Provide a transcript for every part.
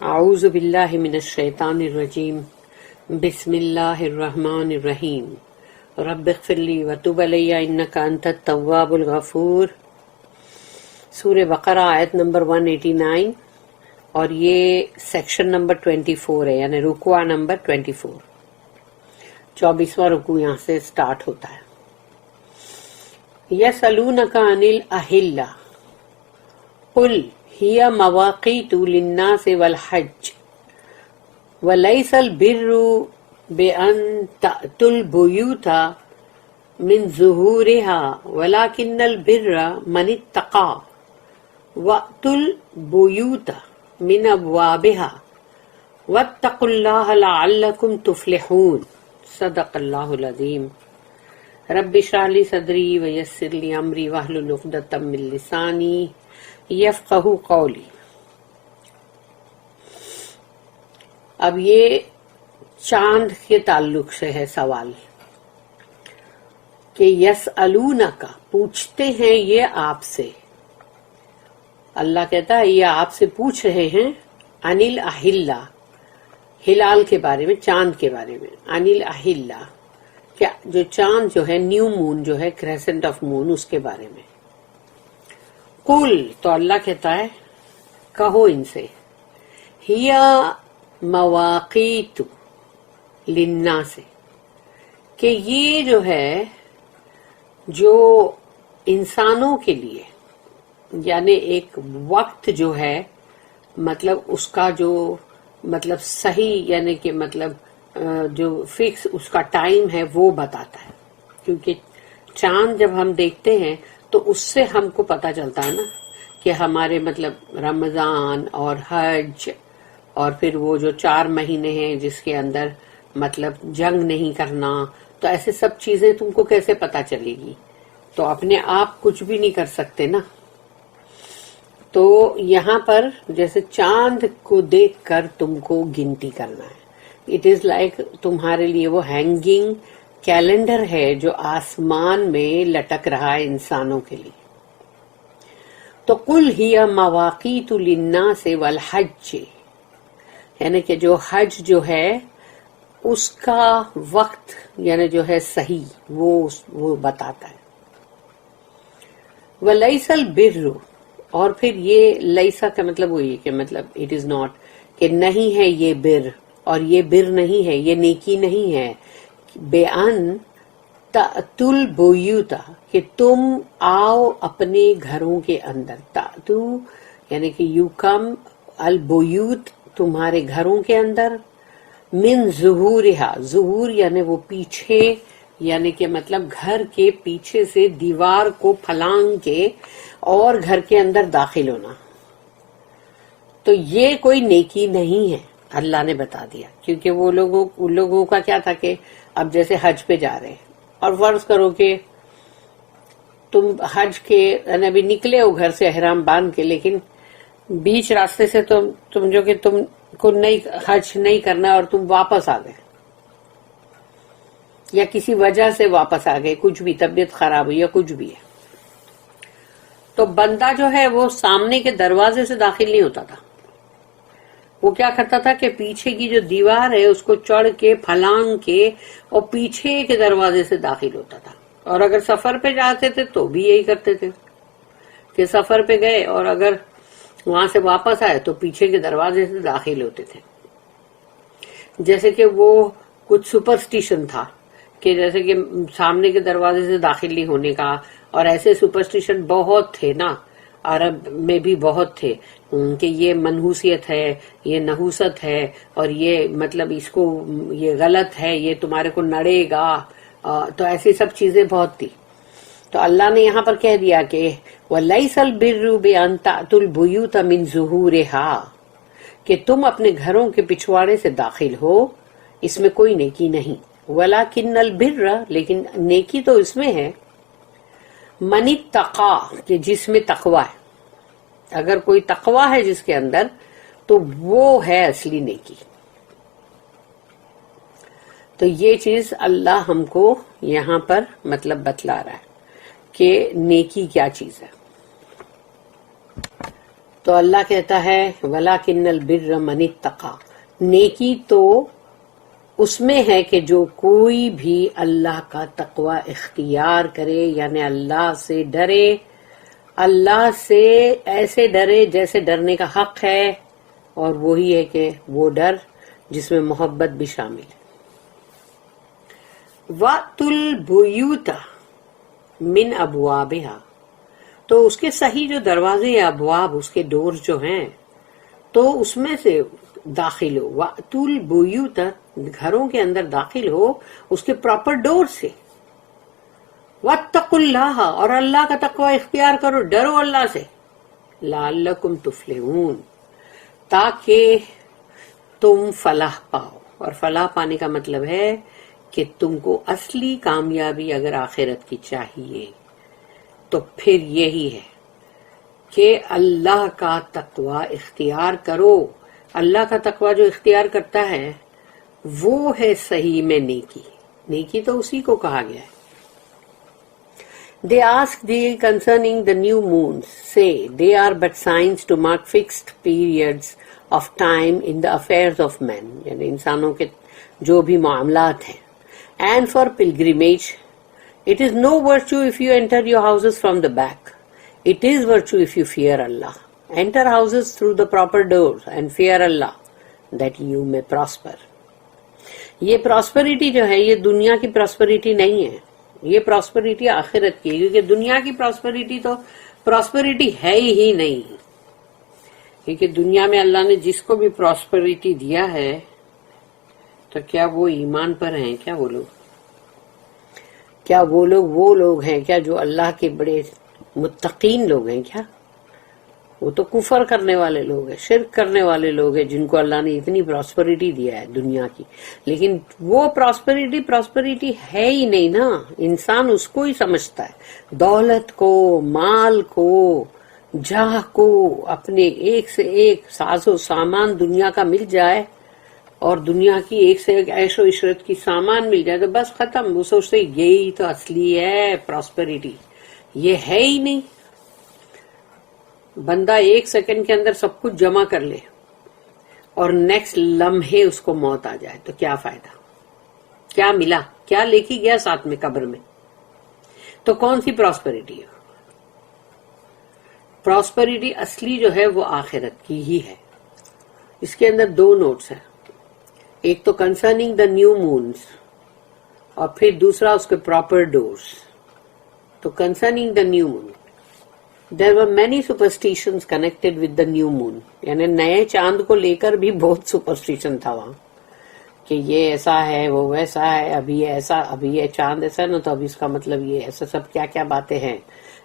اعوذ باللہ من الشیطان الرجیم بسم اللہ الرحمن الرحیم رب اغفر لی وتب علی انک انت التواب الغفور۔ سورہ بقرہ آیت نمبر 189 اور یہ سیکشن نمبر 24 ہے، یعنی رکوع نمبر 24، 24واں رکوع یہاں سے سٹارٹ ہوتا ہے۔ یسألونک عن الاہلہ قل ہی مواقیت للناس والحج ولیس البر بأن تأتوا البیوت من ظہورها ولكن البر من اتقى وأتوا البیوت من ابوابها واتقوا اللہ لعلکم تفلحون۔ صدق اللہ العظیم۔ رب اشرح لی صدری ویسر لی امری واحلل عقدۃ من لسانی یفقہوا قولی۔ اب یہ چاند کے تعلق سے ہے سوال کہ یسألونک پوچھتے ہیں یہ آپ سے، اللہ کہتا ہے یہ آپ سے پوچھ رہے ہیں عن الاہلہ، ہلال کے بارے میں، چاند کے بارے میں، عن الاہلہ کیا جو چاند جو ہے نیو مون جو ہے کریسنٹ آف مون اس کے بارے میں۔ قل تو اللہ کہتا ہے کہو ان سے، ہیا مواقیت للناس کہ یہ جو ہے جو انسانوں کے لیے، یعنی ایک وقت جو ہے مطلب اس کا جو مطلب صحیح یعنی کہ مطلب جو فکس اس کا ٹائم ہے وہ بتاتا ہے، کیونکہ چاند جب ہم دیکھتے ہیں تو اس سے ہم کو پتہ چلتا ہے نا کہ ہمارے مطلب رمضان اور حج اور پھر وہ جو 4 مہینے ہیں جس کے اندر مطلب جنگ نہیں کرنا، تو ایسے سب چیزیں تم کو کیسے پتہ چلے گی؟ تو اپنے آپ کچھ بھی نہیں کر سکتے نا۔ تو یہاں پر جیسے چاند کو دیکھ کر تم کو گنتی کرنا ہے، اٹ از لائک تمہارے لیے وہ ہینگنگ کیلنڈر ہے جو آسمان میں لٹک رہا ہے انسانوں کے لیے۔ تو قل ہی مواقیت للناس والحج، یعنی کہ جو حج جو ہے اس کا وقت یعنی جو ہے صحیح وہ بتاتا ہے۔ ولیس البر، اور پھر یہ لیسا کا مطلب وہی کہ مطلب اٹ از ناٹ کہ نہیں ہے یہ بر، اور یہ بر نہیں ہے، یہ نیکی نہیں ہے، بے ان تأتوا البیوت کہ تم آؤ اپنے گھروں کے اندر، تأتو یعنی کہ یو کم، البیوت تمہارے گھروں کے اندر، من ظہورہا، ظہور یعنی وہ پیچھے، یعنی کہ مطلب گھر کے پیچھے سے دیوار کو پھلانگ کے اور گھر کے اندر داخل ہونا۔ تو یہ کوئی نیکی نہیں ہے، اللہ نے بتا دیا، کیونکہ وہ لوگوں کا کیا تھا کہ اب جیسے حج پہ جا رہے ہیں اور فرض کرو کہ تم حج کے یعنی ابھی نکلے ہو گھر سے احرام باندھ کے، لیکن بیچ راستے سے تم جو کہ تم کو نہیں حج نہیں کرنا اور تم واپس آ گئے، یا کسی وجہ سے واپس آ گئے، کچھ بھی طبیعت خراب ہوئی یا کچھ بھی ہے، تو بندہ جو ہے وہ سامنے کے دروازے سے داخل نہیں ہوتا تھا، وہ کیا کرتا تھا کہ پیچھے کی جو دیوار ہے اس کو چڑھ کے پھلانگ کے اور پیچھے کے دروازے سے داخل ہوتا تھا۔ اور اگر سفر پہ جاتے تھے تو بھی یہی کرتے تھے کہ سفر پہ گئے اور اگر وہاں سے واپس آئے تو پیچھے کے دروازے سے داخل ہوتے تھے۔ جیسے کہ وہ کچھ سپرسٹیشن تھا کہ جیسے کہ سامنے کے دروازے سے داخل نہیں ہونے کا، اور ایسے سپرسٹیشن بہت تھے نا، عرب میں بھی بہت تھے کہ یہ منحوسیت ہے، یہ نحوست ہے، اور یہ مطلب اس کو یہ غلط ہے، یہ تمہارے کو نڑے گا، تو ایسی سب چیزیں بہت تھی۔ تو اللہ نے یہاں پر کہہ دیا کہ وَلَيْسَ الْبِرُّ بِأَن تَأْتُوا الْبُيُوتَ مِن ظُهُورِهَا کہ تم اپنے گھروں کے پچھواڑے سے داخل ہو، اس میں کوئی نیکی نہیں، وَلَكِنَّ الْبِرَّ لیکن نیکی تو اس میں ہے، من اتقى کہ جس میں تقوی ہے، اگر کوئی تقوی ہے جس کے اندر تو وہ ہے اصلی نیکی۔ تو یہ چیز اللہ ہم کو یہاں پر مطلب بتلا رہا ہے کہ نیکی کیا چیز ہے۔ تو اللہ کہتا ہے وَلَكِنَّ الْبِرَّ مَنِ اتَّقَى، نیکی تو اس میں ہے کہ جو کوئی بھی اللہ کا تقوی اختیار کرے، یعنی اللہ سے ڈرے، اللہ سے ایسے ڈرے جیسے ڈرنے کا حق ہے، اور وہی ہے کہ وہ ڈر جس میں محبت بھی شامل ہے۔ وَأْتُوا الْبُيُوتَ مِنْ أَبْوَابِهَا، تو اس کے صحیح جو دروازے یا ابواب، اس کے ڈورز جو ہیں، تو اس میں سے داخل ہو۔ وَأْتُوا الْبُيُوتَ، گھروں کے اندر داخل ہو اس کے پراپر ڈور سے۔ وَاتَّقُوا اللَّهَ، اور اللہ کا تقوی اختیار کرو، ڈرو اللہ سے۔ لَعَلَّكُمْ تُفْلِحُونَ، تاکہ تم فلاح پاؤ، اور فلاح پانے کا مطلب ہے کہ تم کو اصلی کامیابی اگر آخرت کی چاہیے تو پھر یہی ہے کہ اللہ کا تقوی اختیار کرو۔ اللہ کا تقوی جو اختیار کرتا ہے وہ ہے صحیح میں نیکی، نیکی تو اسی کو کہا گیا ہے۔ They ask thee concerning the new moons, say they are but signs to mark fixed periods of time in the affairs of men، یعنی انسانوں کے جو بھی معاملات ہیں۔ And for pilgrimage, it is no virtue if you enter your houses from the back. It is virtue if you fear Allah. Enter houses through the proper doors and fear Allah, that you may prosper. یہ پراسپریٹی جو ہے یہ دنیا کی پراسپریٹی نہیں ہے، یہ پراسپریٹی آخرت کی ہے، کیونکہ دنیا کی پراسپریٹی تو پراسپریٹی ہے ہی نہیں، کیونکہ دنیا میں اللہ نے جس کو بھی پراسپریٹی دیا ہے تو کیا وہ ایمان پر ہیں؟ کیا وہ لوگ ہیں کیا جو اللہ کے بڑے متقین لوگ ہیں؟ کیا وہ تو کفر کرنے والے لوگ ہیں، شرک کرنے والے لوگ ہیں، جن کو اللہ نے اتنی پراسپریٹی دیا ہے دنیا کی، لیکن وہ پراسپریٹی ہے ہی نہیں نا۔ انسان اس کو ہی سمجھتا ہے، دولت کو، مال کو، جاہ کو، اپنے ایک سے ایک ساز و سامان دنیا کا مل جائے اور دنیا کی ایک سے ایک عیش و عشرت کی سامان مل جائے تو بس ختم۔ وہ سوچتے یہی تو اصلی ہے پراسپریٹی، یہ ہے ہی نہیں۔ بندہ ایک سیکنڈ کے اندر سب کچھ جمع کر لے اور نیکسٹ لمحے اس کو موت آ جائے تو کیا فائدہ؟ کیا ملا؟ کیا لے کے گیا ساتھ میں قبر میں؟ تو کون سی پراسپریٹی ہے؟ پراسپریٹی اصلی جو ہے وہ آخرت کی ہی ہے۔ اس کے اندر دو نوٹس ہیں، ایک تو کنسرننگ دا نیو مونز اور پھر دوسرا اس کے پراپر ڈورز۔ تو concerning the new moon, there were many superstitions connected with the new moon، یعنی نئے چاند کو لے کر بھی بہت سپرسٹیشن تھا وہاں، کہ یہ ایسا ہے، وہ ویسا ہے، ابھی ایسا، ابھی یہ چاند ایسا ہے نا تو ابھی اس کا مطلب یہ ایسا، سب کیا کیا باتیں ہیں،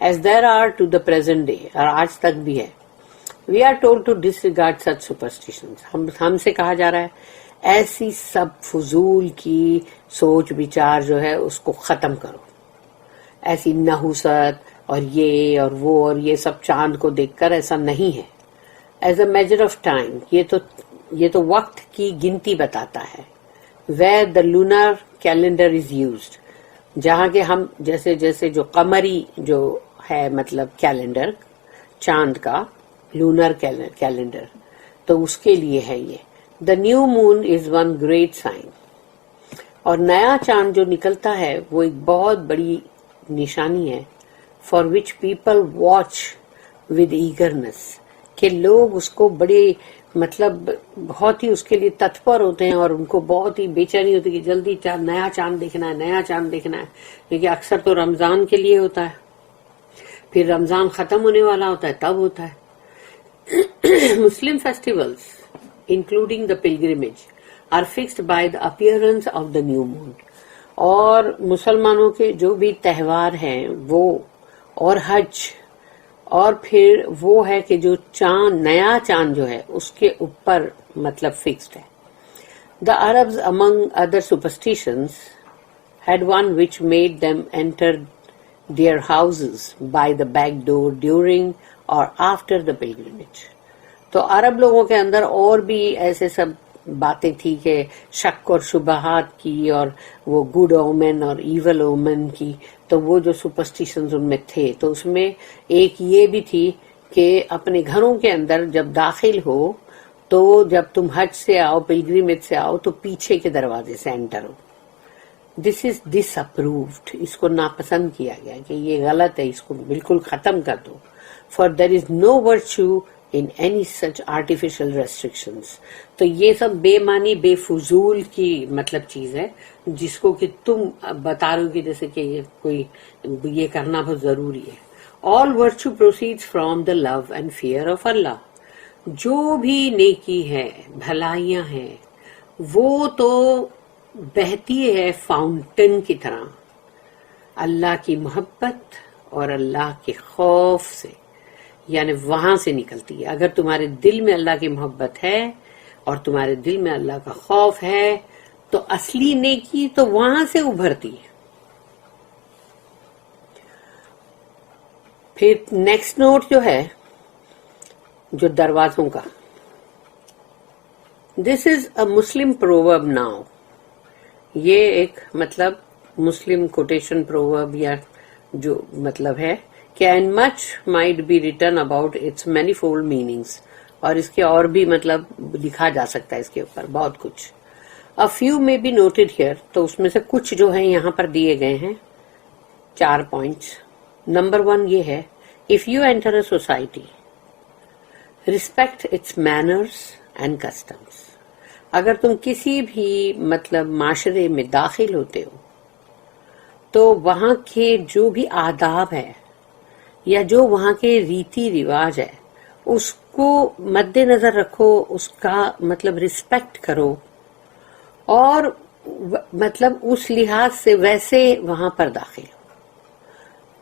as there are to the present day، اور آج تک بھی ہے۔ we are told to disregard such superstitions، ہم سے کہا جا رہا ہے ایسی سب فضول کی سوچ بچار جو ہے اس کو ختم کرو، ایسی نحوست اور یہ اور وہ اور یہ سب چاند کو دیکھ کر ایسا نہیں ہے۔ As a measure of time, یہ تو وقت کی گنتی بتاتا ہے۔ Where the lunar calendar is used, جہاں کہ ہم جیسے جو قمری جو ہے مطلب کیلنڈر چاند کا، لونر کیلنڈر، تو اس کے لیے ہے یہ۔ The new moon is one great sign, اور نیا چاند جو نکلتا ہے وہ ایک بہت بڑی نشانی ہے، for which people watch with eagerness, کہ لوگ اس کو بڑے مطلب بہت ہی اس کے لیے تتپر ہوتے ہیں اور ان کو بہت ہی بے چینی ہوتی ہے کہ جلدی نیا چاند دیکھنا ہے، نیا چاند دیکھنا ہے، کیونکہ اکثر تو رمضان کے لیے ہوتا ہے، پھر رمضان ختم ہونے والا ہوتا ہے تب ہوتا ہے۔ Muslim festivals including the pilgrimage are fixed by the appearance of the new moon, اور مسلمانوں کے جو بھی تہوار ہیں وہ اور حج، اور پھر وہ ہے کہ جو چاند، نیا چاند جو ہے اس کے اوپر مطلب فکسڈ ہے۔ The Arabs among other superstitions had one which made them enter their houses by the back door during or after the pilgrimage۔ تو عرب لوگوں کے اندر اور بھی ایسے سب باتیں تھی کہ شک اور شبہات کی، اور وہ گڈ اومن اور ایول اومن کی، تو وہ جو سپرسٹیشنز ان میں تھے تو اس میں ایک یہ بھی تھی کہ اپنے گھروں کے اندر جب داخل ہو تو جب تم حج سے آؤ، پلگریمیج سے آؤ، تو پیچھے کے دروازے سے انٹر ہو. دس از ڈس اپرووڈ، اس کو ناپسند کیا گیا کہ یہ غلط ہے، اس کو بالکل ختم کر دو. For there is no virtue in any such artificial restrictions. تو یہ سب بے معنی بے فضول کی مطلب چیز ہے جس کو کہ تم بتا رہے ہو کہ جیسے کہ یہ کوئی یہ کرنا بہت ضروری ہے. All virtue proceeds from the love and fear of Allah. جو بھی نیکی ہے، بھلائیاں ہیں، وہ تو بہتی ہے فاؤنٹین کی طرح اللہ کی محبت اور اللہ کے خوف سے، یعنی وہاں سے نکلتی ہے. اگر تمہارے دل میں اللہ کی محبت ہے اور تمہارے دل میں اللہ کا خوف ہے تو اصلی نیکی تو وہاں سے ابھرتی ہے. پھر نیکسٹ نوٹ جو ہے جو دروازوں کا، دس از اے مسلم پروورب ناؤ. یہ ایک مطلب مسلم کوٹیشن پروورب یا جو مطلب ہے کہ and much might be written about its manifold meanings, اور اس کے اور بھی مطلب لکھا جا سکتا ہے اس کے اوپر بہت کچھ. A few may be noted here. تو اس میں سے کچھ جو ہیں یہاں پر دیے گئے ہیں 4 پوائنٹس. نمبر 1 یہ ہے، if you enter a society, respect its manners and customs. اگر تم کسی بھی مطلب معاشرے میں داخل ہوتے ہو تو وہاں کے جو بھی آداب ہے یا جو وہاں کے ریتی رواج ہے اس کو مد نظر رکھو، اس کا مطلب رسپیکٹ کرو، اور مطلب اس لحاظ سے ویسے وہاں پر داخل ہو.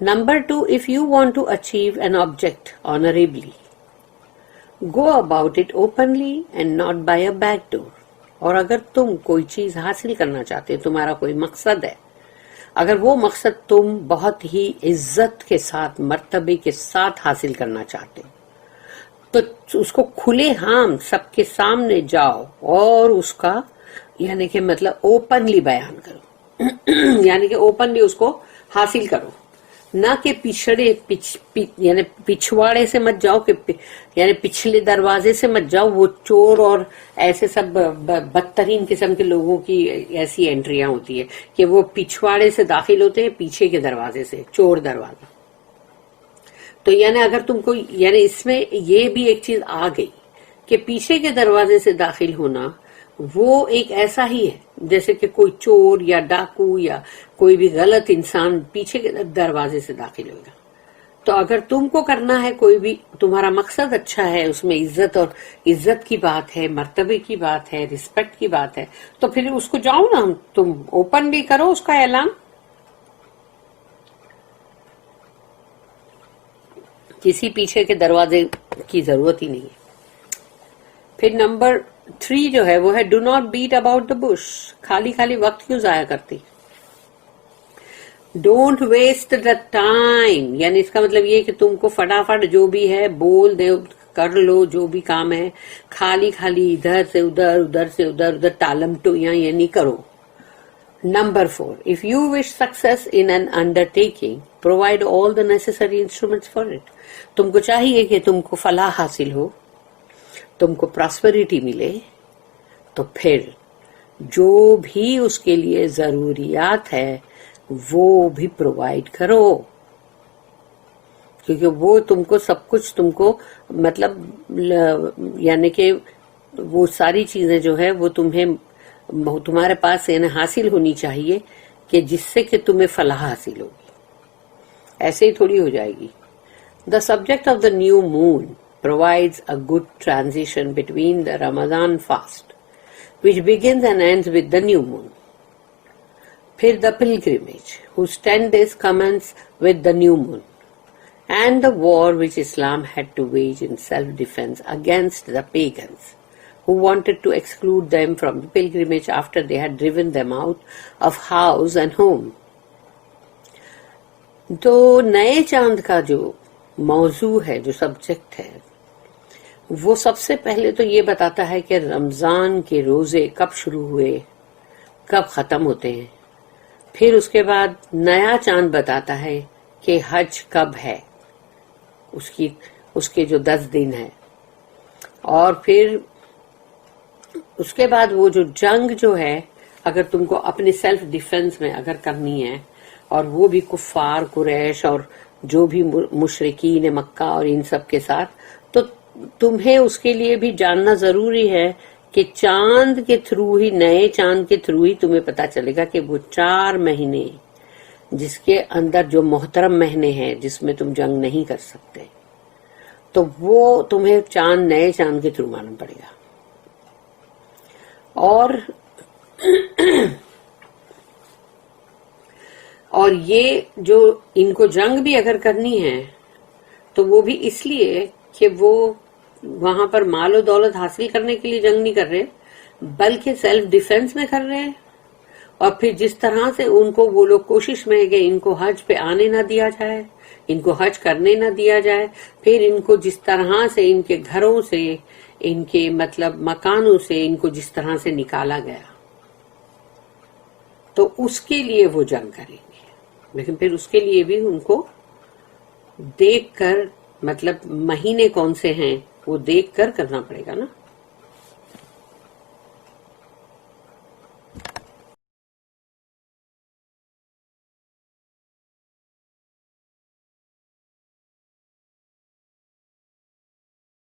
Number 2، if you want to achieve an object honorably, go about it openly and not by a back door. اور اگر تم کوئی چیز حاصل کرنا چاہتے ہو، تمہارا کوئی مقصد ہے، اگر وہ مقصد تم بہت ہی عزت کے ساتھ، مرتبے کے ساتھ حاصل کرنا چاہتے ہو تو اس کو کھلے عام سب کے سامنے جاؤ اور اس کا یعنی کہ مطلب اوپنلی بیان کرو یعنی کہ اوپنلی اس کو حاصل کرو، نہ کہ یعنی پچھواڑے سے مت جاؤ، کہ یعنی پچھلے دروازے سے مت جاؤ. وہ چور اور ایسے سب بدترین قسم کے لوگوں کی ایسی انٹریاں ہوتی ہے کہ وہ پچھواڑے سے داخل ہوتے ہیں، پیچھے کے دروازے سے، چور دروازہ. تو یعنی اگر تم کو یعنی اس میں یہ بھی ایک چیز آ گئی کہ پیچھے کے دروازے سے داخل ہونا وہ ایک ایسا ہی ہے جیسے کہ کوئی چور یا ڈاکو یا کوئی بھی غلط انسان پیچھے کے دروازے سے داخل ہوگا. تو اگر تم کو کرنا ہے، کوئی بھی تمہارا مقصد اچھا ہے، اس میں عزت اور عزت کی بات ہے، مرتبے کی بات ہے، رسپیکٹ کی بات ہے، تو پھر اس کو جاؤ نا، تم اوپنلی کرو اس کا اعلان. کسی پیچھے کے دروازے کی ضرورت ہی نہیں ہے. پھر نمبر 3 جو ہے وہ ہے do not bit about the bush. خالی خالی وقت کیوں ضائع کرتی؟ ڈونٹ ویسٹ دا ٹائم، یعنی اس کا مطلب یہ کہ تم کو فٹافٹ جو بھی ہے بول دے، کر لو جو بھی کام ہے، خالی خالی ادھر سے ادھر، ادھر سے ادھر، ادھر ٹالم ٹویاں یہ نہیں کرو. Number 4، if you wish success in an undertaking, provide all the necessary instruments for it. تم کو چاہیے کہ تم کو فلاح حاصل ہو، تم کو پراسپریٹی ملے، تو پھر جو بھی اس کے لیے ضروریات ہے وہ بھی پرووائڈ کرو، کیونکہ وہ تم کو سب کچھ تم کو مطلب یعنی کہ وہ ساری چیزیں جو ہے وہ تمہارے پاس یعنی حاصل ہونی چاہیے کہ جس سے کہ تمہیں فلاح حاصل ہوگی. ایسے ہی تھوڑی ہو جائے گی. The subject of the new moon provides a good transition between the Ramadan fast, which begins and ends with the new moon. Pir the pilgrimage, whose 10 days commence with the new moon, and the war which Islam had to wage in self-defense against the pagans, who wanted to exclude them from the pilgrimage after they had driven them out of house and home. تو نئے چاند کا جو موضوع ہے، جو subject ہے، وہ سب سے پہلے تو یہ بتاتا ہے کہ رمضان کے روزے کب شروع ہوئے، کب ختم ہوتے ہیں. پھر اس کے بعد نیا چاند بتاتا ہے کہ حج کب ہے، اس کی اس کے جو 10 دن ہے. اور پھر اس کے بعد وہ جو جنگ جو ہے اگر تم کو اپنے سیلف ڈیفنس میں اگر کرنی ہے، اور وہ بھی کفار قریش اور جو بھی مشرکین مکہ اور ان سب کے ساتھ، تو تمہیں اس کے لیے بھی جاننا ضروری ہے کہ چاند کے تھرو ہی، نئے چاند کے تھرو ہی تمہیں پتا چلے گا کہ وہ 4 مہینے جس کے اندر جو محترم مہینے ہیں جس میں تم جنگ نہیں کر سکتے، تو وہ تمہیں نئے چاند کے تھرو معلوم پڑے گا. اور یہ جو ان کو جنگ بھی اگر کرنی ہے تو وہ بھی اس لیے کہ وہ وہاں پر مال و دولت حاصل کرنے کے لیے جنگ نہیں کر رہے، بلکہ سیلف ڈیفنس میں کر رہے ہیں. اور پھر جس طرح سے ان کو وہ لوگ کوشش میں ہے کہ ان کو حج پہ آنے نہ دیا جائے، ان کو حج کرنے نہ دیا جائے، پھر ان کو جس طرح سے ان کے گھروں سے، ان کے مطلب مکانوں سے ان کو جس طرح سے نکالا گیا، تو اس کے لیے وہ جنگ کریں گے. لیکن پھر اس کے لیے بھی ان کو دیکھ کر، مطلب مہینے کون سے ہیں وہ دیکھ کر کرنا پڑے گا نا.